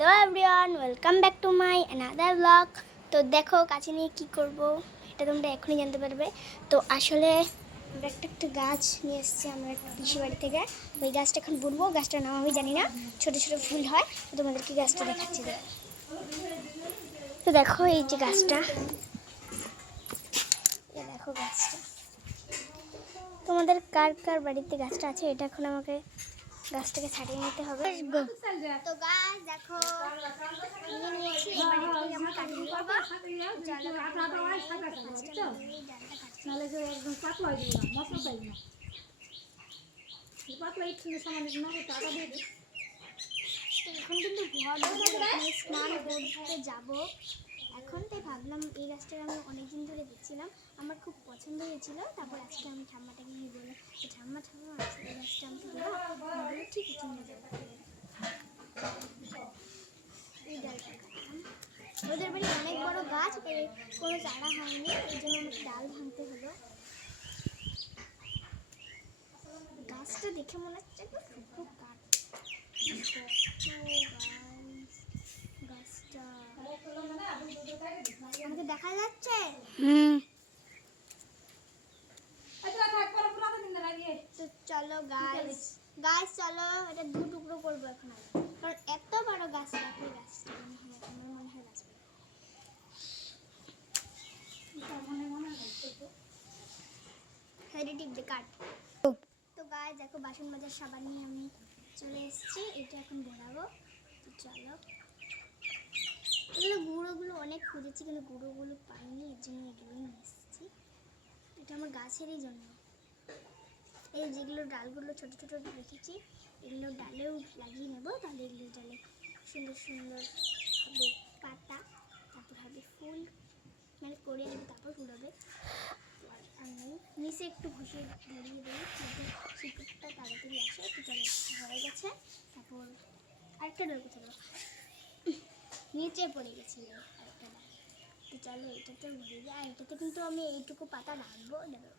Hello everyone, welcome back to my another blog. তো দেখো কাছে নিয়ে কী করব এটা তোমরা এখনই জানতে পারবে। তো আসলে আমরা একটা গাছ নিয়ে এসেছি আমরা পিসি বাড়ি থেকে। ওই গাছটা এখন বুনবো। গাছটার নাম আমি জানি না, ছোটো ছোটো ফুল হয়। তো তোমাদেরকে গাছটা দেখাচ্ছি। তো দেখো এই যে গাছটা, দেখো গাছটা তোমাদের কার কার বাড়িতে গাছটা আছে এটা এখন আমাকে গাছটাকে ছাড়িয়ে নিতে হবে। তো গাছ দেখো নিয়ে নিয়েছি, এবার এটাকে আমরা কাটিং করবো। চলো এখন কিন্তু স্নান করতে যাবো এখন। তাই ভাবলাম এই গাছটাকে আমি অনেকদিন ধরে দেখছিলাম, আমার খুব পছন্দ হয়েছিল। তারপর আজকে আমি ঠাম্মাটাকে নিয়ে বললাম ঠাম্মা আছে এই গাছটা আমাকে দেবো। ঠিক আছে নিয়ে যাবো। এই ডালটা কাটলাম, ওদের বাড়ি অনেক বড় গাছ, কোনো চারা হয়নি, এই জন্য আমাকে ডাল ভাঙতে হলো। গাছটা দেখে মনে হচ্ছে একটা ছোটো কাঠ, গাছটা আমাকে দেখা যাচ্ছে। তো চলো গাইস চলো এটা দু টুকরো করবো এখন, কারণ এত বড় গাছ রাখলে গাছটা আমার মনে হয় বাঁচবে। তো গাইস দেখো বাসন মাজার সাবান নিয়ে আমি চলে এসেছি, এটা এখন ভরাবো। তো চলো, এগুলো গুঁড়োগুলো অনেক খুঁজেছি কিন্তু গুঁড়োগুলো পাইনি, এর জন্য এগুলো নিয়ে এসেছি। এটা আমার গাছেরই জন্য। এই যেগুলো ডালগুলো ছোটো ছোটো রেখেছি এগুলো ডালেও লাগিয়ে নেব, তাহলে এগুলো ডালে সুন্দর সুন্দর হবে পাতা, তারপর হবে ফুল, মানে করে নেবে তারপর ফুল হবে। আমি নিচে একটু ঘষে ধরিয়ে দিই যাতে শীতটা তাড়াতাড়ি আসে। তো চলো হয়ে গেছে। তারপর আরেকটা ডাল কোথায় নিচে পড়ে গেছিলো আরেকটা ডাল। তো চলো এটাতে ভরিয়ে দিই, আর এটাতে কিন্তু আমি এইটুকু পাতা রাখবো। দেখো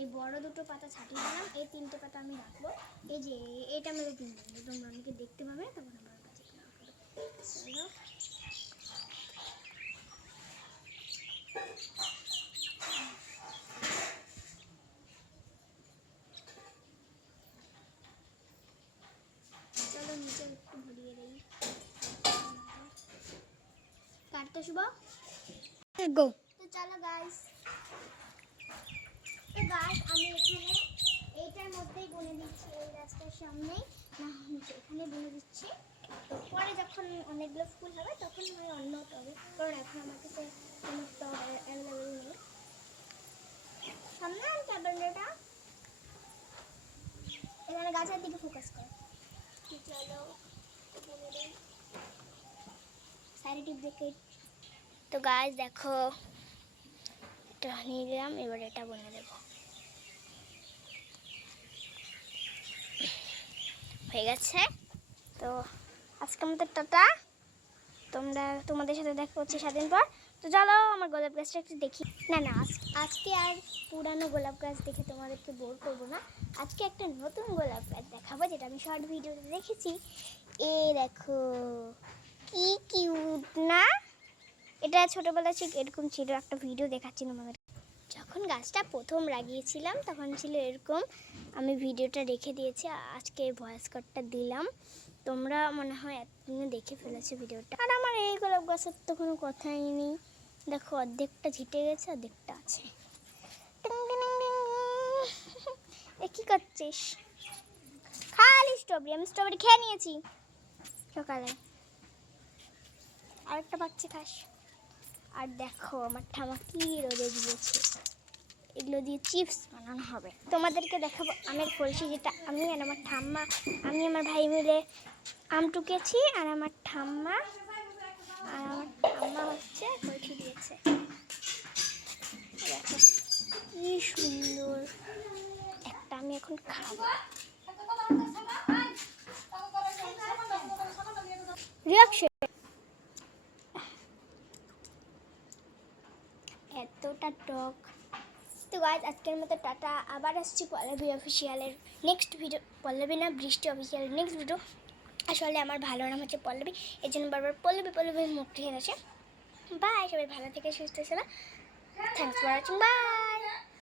এই বড় দুটো পাতা ছাটিয়ে দিলাম, এই তিনটে পাতা আমি রাখবো। এই যে এটা আমাদের তিনটে, তোমরা অনেকে দেখতে পাবে তখন আমার কাছে চলো। চলো নিচে একটু ভরিয়ে দিই, কাটতে শুভ গো। তো চলো গাইস, তো গাছ আমি এখানে এইটার মধ্যেই বুনে দিচ্ছি, এই রাস্তার সামনেই এখানে বুনে দিচ্ছি। তো পরে যখন অনেকগুলো ফুল হবে তখন আমি অন্য হবে, কারণ এখন আমার কাছে কোনো টব অ্যাভেলেবেল নেই। সামনে আমি ক্যাবেলটা এখানে গাছের দিকে ফোকাস কর। চলো বুনে দিই সাইড টিপ দেখে। তো গাছ দেখো এটা নিয়ে দিলাম, এবার এটা বুনে দেবো। হয়ে গেছে। তো আজকে আমাদের টাটা, তোমাদের সাথে দেখা হচ্ছে 7 দিন পর। তো চলো আমার গোলাপ গাছটা একটু দেখি। না আজকে আর পুরানো গোলাপ গাছ দেখে তোমাদেরকে বোর করবো না, আজকে একটা নতুন গোলাপ গাছ দেখাবো যেটা আমি শর্ট ভিডিওতে দেখেছি। এই দেখো কি কিউট না, এটা ছোটোবেলায় ঠিক এরকম ছিল। একটা ভিডিও দেখাচ্ছি তোমাদের, যখন গাছটা প্রথম লাগিয়েছিলাম তখন ছিল এরকম। আমি ভিডিওটা রেখে দিয়েছি, আজকে ভয়েস কোডটা দিলাম। তোমরা মনে হয় এতদিনে দেখে ফেলেছো ভিডিওটা। আর আমার এই গোলাপ গাছের তো কোনো কথাই নেই, দেখো অর্ধেকটা ঝিটে গেছে অর্ধেকটা আছে। এ কী করছিস? খালি স্ট্রবেরি, আমি স্ট্রবেরি খেয়ে নিয়েছি সকালে, আরেকটা পাচ্ছি খাস। আর দেখো আমার ঠামা কি রোদে দিয়েছে, এগুলো দিয়ে চিপস বানানো হবে। তোমাদেরকে দেখাবো আমের কলসি, যেটা আমি আর আমার ঠাম্মা, আমি আমার ভাই মিলে আম টুকেছি, আর আমার ঠাম্মা হচ্ছে কলসি দিয়েছে। দেখো কি সুন্দর একটা, আমি এখন খাবো। রিয়াকশন এতটা টক। তো গাইস আজকের মতো টাটা, আবার আসছি পরের অফিসিয়ালের নেক্সট ভিডিও। পল্লবী না বৃষ্টি অফিসিয়াল নেক্সট ভিডিও। আসলে আমার ভালো নাম হচ্ছে পল্লবী, এই জন্য বারবার পল্লবী পল্লবী মুখ ঠিক আছে। বাই, সবাই ভালো থেকে সুস্থ ছিল। Thanks for watching, by.